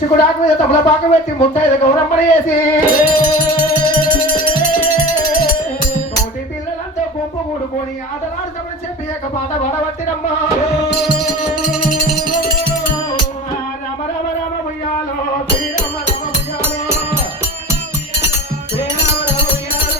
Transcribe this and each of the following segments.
చిక్కుడాకు మీద తమల పాక పెట్టి ముత్తైద గౌరమ్మని వేసి తోటి పిల్లలంతా గుంపు కూడుకొని ఆటలాడతామని చెప్పి ఒక పాట పాడబట్టినమ్మా రామ రామ రామ ఉయ్యాలో శ్రీరామ రామ ఉయ్యాలో శ్రీరామ రామ ఉయ్యాలో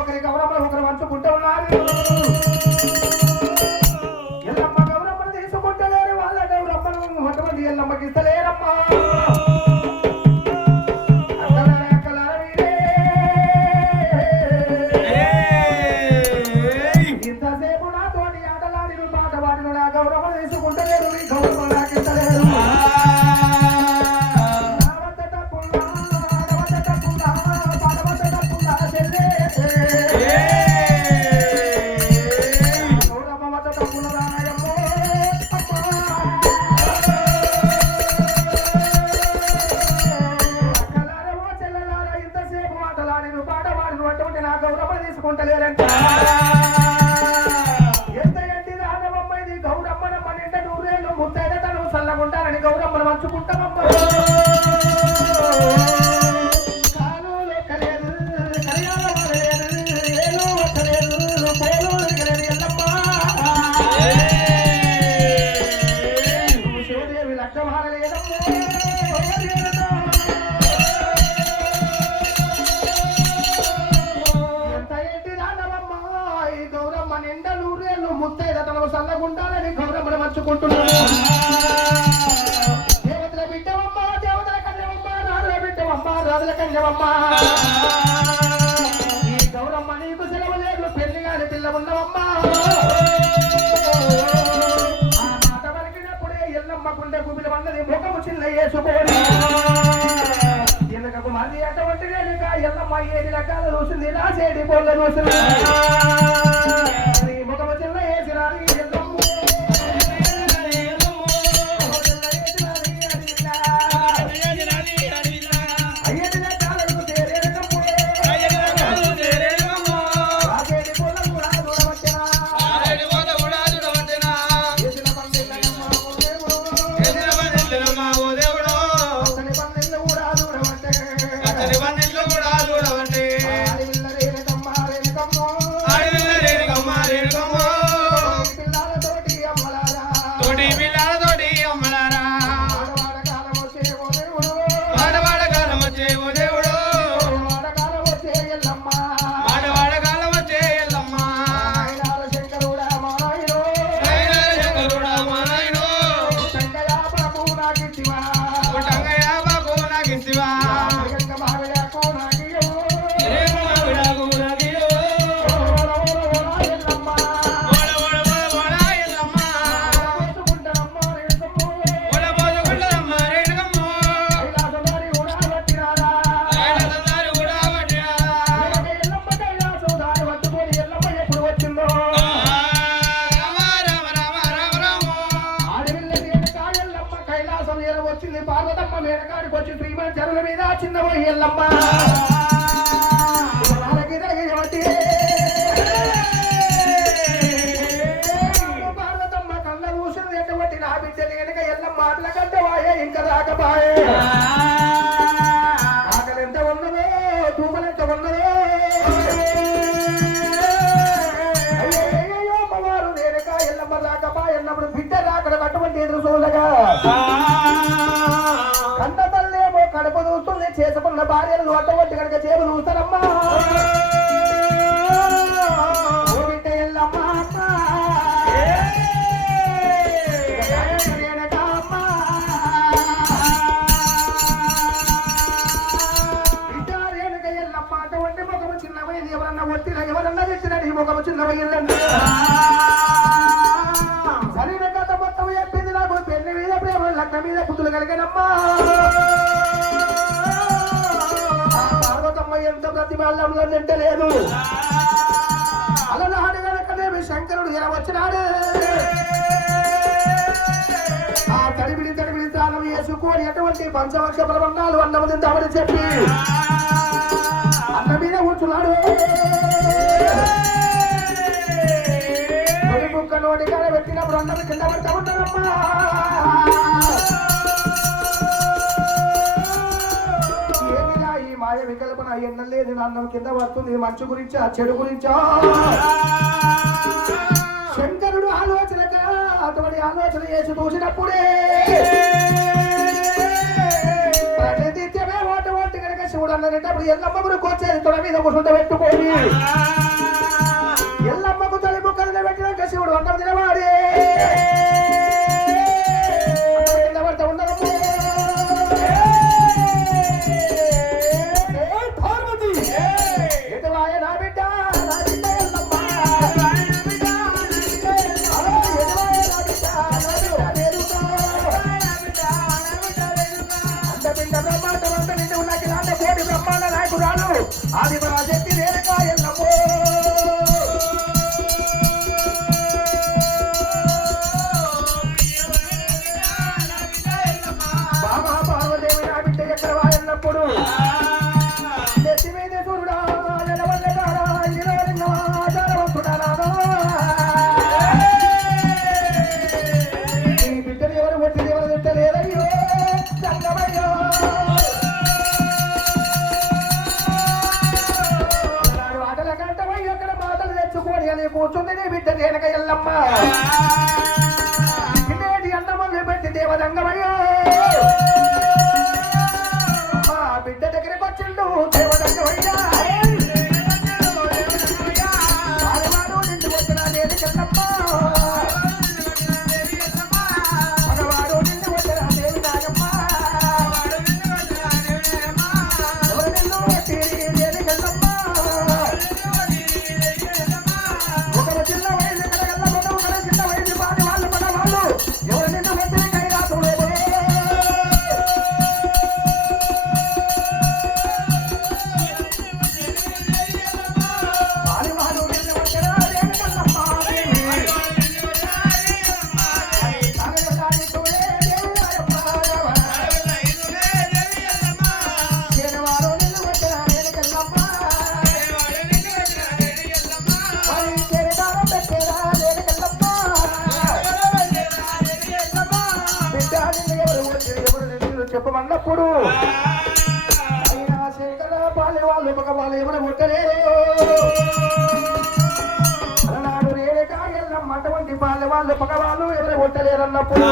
ఒకరి గౌరమ్మలు ఒకరు పంచుకుంటూ ఉన్నారు ఎల్లమ్మ గౌరమ్మను తీసుకుంటలేరు వాళ్ళ గౌరమ్మను అటువంటి ఎల్లమ్మకి ఇస్తలేరమ్మా ఇంతసేపు నాతోటి ఆటలాడి పాట పాడిన నా గౌరమ్మను తీసుకుంటలేరు ఈ గౌరమ్మ నాకు ఇస్తలేరు తీసుకుంటలేరంట ఎంత ఎట్టి రానవమ్మ ఇది గౌరమ్మన మన ఇంట నూరేళ్ళు ముత్తైద తను సల్లగుంటారని గౌరమ్మను మంచుకుంటామమ్మ కాలు లెక్కలేదు కళ్యాణ వాడలేదు ఏలు వట్టలేదు పోలు లెక్కలేదు ఎల్లమ్మ శివదేవి లక్ష మారలేదమ్మో ముత్తైద తనకు సల్లగుండాలని గౌరమ్మను మర్చుకుంటున్నాను దేవతల బిడ్డవమ్మ దేవతల కన్యవమ్మ రాజుల బిడ్డవమ్మ రాజుల కన్యవమ్మ ఈ గౌరమ్మ నీకు సెలవు లేదు పెళ్లి గారి పిల్ల ఉన్నవమ్మ ఆ మాట పలికినప్పుడే ఎల్లమ్మ గుండె గుబిలు అన్నది ముఖము చిన్న వేసుకొని ఎనకకు మళ్ళీ అటువంటి ఎల్లమ్మ 7 రకాల చూసింది రాసేడి బోళ్ళ చూసింది I చిన్నవో ఎల్లమ్మ పార్వతమ్మ కళ్ళ చూసింది ఎటువంటి నా బిడ్డలు వెనుక ఎల్లమ్మ మాటల కంటే వాయే ఇంకా రాకపాయే ఆకలి ఎంత ఉన్నదో తూకలు ఎంత ఉన్నదో అయ్యో అమ్మవారు వెనుక ఎల్లమ్మ రాకపాయ అన్నప్పుడు బిడ్డ రాకడ అటువంటి ఎదురు చూడగా కన్న తల్లేమో కడుపు చూస్తుంది చేసుకున్న భార్యలు అటువంటి కనుక చేపు చూస్తారమ్మా బిడ్డ ఎల్లమ్మ ఎవరన్నా ఒత్తిన ఎవరన్నా తెచ్చినాడు ఈ ముఖము చిన్న వయ్యండి సరైన కథ మొత్తం చెప్పింది నాకు పెళ్లి మీద ప్రేమ లగ్న మీద పుతులు కలిగినమ్మా పార్వతమ్మ ఎంత ప్రతిమాలంలో తింటలేదు అలనాడు కనుకనేమి శంకరుడు ఇలా వచ్చినాడు ఆ తడిబిడి తాళం వేసుకొని ఎటువంటి పంచవర్ష ప్రబంధాలు అన్నము తిందామని చెప్పి అన్న మీద కూర్చున్నాడు ముక్క నోటి కాడ పెట్టినప్పుడు అన్నం కింద పడతా ఉంటారమ్మా ఏమిలా ఈ మాయ వికల్పన ఎన్న లేదు అన్నం కింద పడుతుంది మంచు గురించా చెడు గురించా శంకరుడు ఆలోచనగా అటువంటి ఆలోచన చేసి చూసినప్పుడే శివుడు అన్నప్పుడు ఎల్లమ్మ గురికి వచ్చేది తొడ మీద కూర్చుంట పెట్టుకోని ఎల్లమ్మకు తొలి ముక్కలు పెట్టినాక శివుడు అన్నం తినవాడే పడతా ఉండదు పార్వతి ఎటువాయ నా బిడ్డ ఎల్లమ్మ కోటి బ్రహ్మాండ నాయకురాలు ఆది పరాశక్తి రేణుకా ఎల్లమ్మో బాబా పార్వదేవి నా బిడ్డ ఎక్కడ వాయన్నప్పుడు నెత్తి మీద సూర్యుడా నిలవల్లెగారా ఆచారవంతుడా ఈ బిడ్డలు ఎవరు కొట్టిది ఎవరు తిట్టలేదయ్యో సంగమయ్యో కూర్చుంది నీ బిడ్డ దేనక ఎల్లమ్మ పిల్లేటి అన్నమల్ని పెట్టి దేవదంగమయ్యో మా బిడ్డ దగ్గరికి వచ్చిండు దేవదంగమయ్యా ఆడవాడు నిండు వచ్చిన దేనికెల్లమ్మ మగవాడు నిండు వచ్చిన దేవి నాగమ్మ ఎవరు నిన్ను పెట్టి దేనికెల్లమ్మ చిన్న వయసు కలగల్ల మొదలు చిన్న వయసు పాటి వాళ్ళు పడ వాళ్ళు ఎవరు నిన్ను వెంటనే కైలాసంలో పాలివాడు నిన్ను వచ్చరా దేనికల్లమ్మ చేనవాడు నిన్ను వచ్చరా దేనికల్లమ్మ చెప్పమన్నప్పుడు అయినా శేఖర పాలే వాళ్ళు మగవాళ్ళు ఎవరు ముట్టలేరు అలనాడు రేణుకా ఎల్లమ్మ అటువంటి పాలే వాళ్ళు మగవాళ్ళు ఎవరు ముట్టలేరు అన్నప్పుడు